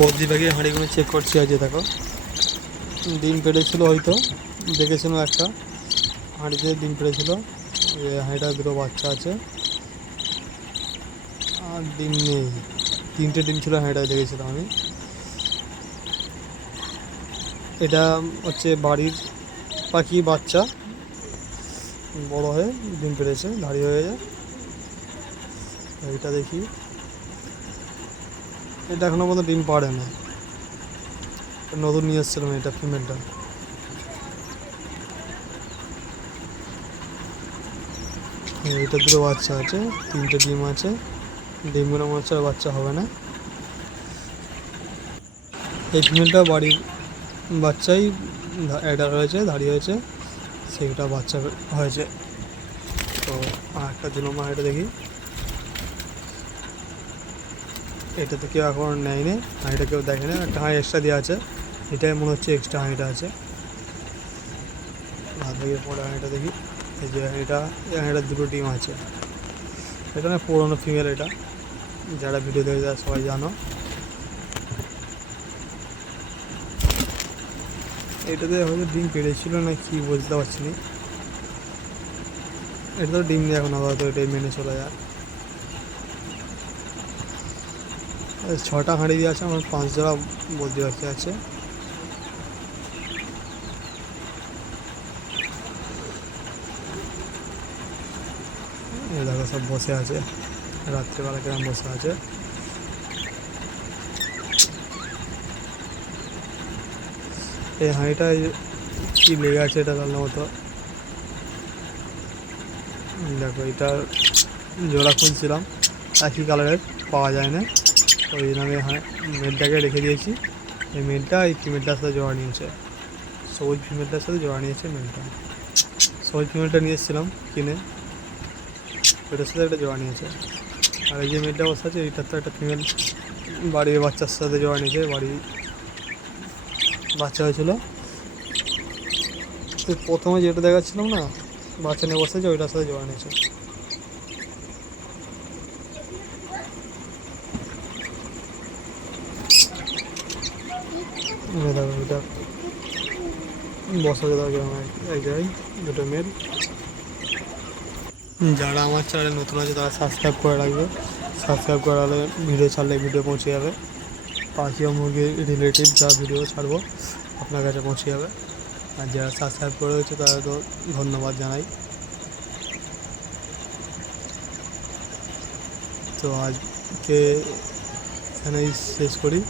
বদ্রি পাখি হাঁড়িগুলো চেক করছি। আজ দেখো ডিম পেড়েছিল, হয়তো দেখেছিল একটা হাঁড়িতে ডিম পেড়েছিল। হাঁড়িটা দুটো বাচ্চা আছে আর ডিম নেই। 3টে ডিম ছিল হাঁড়িটায়, দেখেছিলাম আমি। এটা হচ্ছে বাড়ির পাখি বাচ্চা, বড় হয়ে ডিম পেড়েছে, দাঁড়িয়ে হয়ে যায়। এটা দেখি, এটা এখনো পর্যন্ত ডিম পাড়ে না, নতুন নিয়ে এসেছিলাম এটা, ফিমেলটা। এটা দুটো বাচ্চা আছে, 3টে ডিম আছে। ডিমগুলো মনে হচ্ছে বাচ্চা হবে না। এই ফিমেলটা বাড়ির বাচ্চাই এটা রয়েছে, দাঁড়িয়ে হয়েছে, সেইটা বাচ্চা হয়েছে। তো আর একটা জুলমা এটা দেখি, এটাতে কেউ এখন নেয়নি, হাঁড়িটা কেউ দেখেনি। একটা হাঁড়ি এক্সট্রা দেওয়া আছে, এটাই মনে হচ্ছে এক্সট্রা হাঁড়িটা আছে। হাত থেকে পরে হাঁড়িটা দেখি, এই যে হাঁড়িটা দুটো ডিম আছে। এটা না পুরোনো ফিমেল, এটা যারা ভিডিও দেখে যারা সবাই জানো। এটাতে হয়তো ডিম পেড়েছিল না কি বুঝতে পারছি না। এটা তো ডিম নিয়ে এখন আপাতত এটাই মেনে চলে যায়। 6টা হাঁড়ি দিয়ে আছে, আমার 5 জোড়া বদ্রি পাখি আছে। এই দেখো সব বসে আছে, রাত্রিবেলা কেমন বসে আছে। এই হাঁড়িটায় কি লেগে আছে এটা জানলাম মতো। দেখো এটা জোড়া খুঁজছিলাম, একই কালারের পাওয়া যায় না, ওই নামে মেলটাকে রেখে দিয়েছি। এই মেলটা এই ফিমেলটার সাথে জোড়া নিয়েছে, সবুজ ফিমেলটার সাথে জোড়া নিয়েছে মেলটা। সবুজ ফিমেলটা নিয়ে এসেছিলাম কিনে, ওটার সাথে একটা জোড়া নিয়েছে। আর এই যে মেলটা বসে আছে, এইটার তো একটা ফিমেল বাড়ির বাচ্চার সাথে জোড়া নিয়েছে, বাড়ির বাচ্চা হয়েছিল। প্রথমে যেটা দেখাচ্ছিলাম না, বাচ্চা নিয়ে বসেছে, ওইটার সাথে জোড়া নিয়েছে। দেখো এটা বসা যেতে এক জায়গায়, দুটো মেল। যারা আমার চ্যানেলে নতুন আছে তারা সাবস্ক্রাইব করে রাখবে, সাবস্ক্রাইব করালে ভিডিও ছাড়লে ভিডিও পৌঁছে যাবে। পাখি ও মুরগির রিলেটিভ যা ভিডিও ছাড়বো আপনার কাছে পৌঁছে যাবে। আর যারা সাবস্ক্রাইব করে রয়েছে তারা তো ধন্যবাদ জানাই। তো আজকে এখানেই শেষ করি।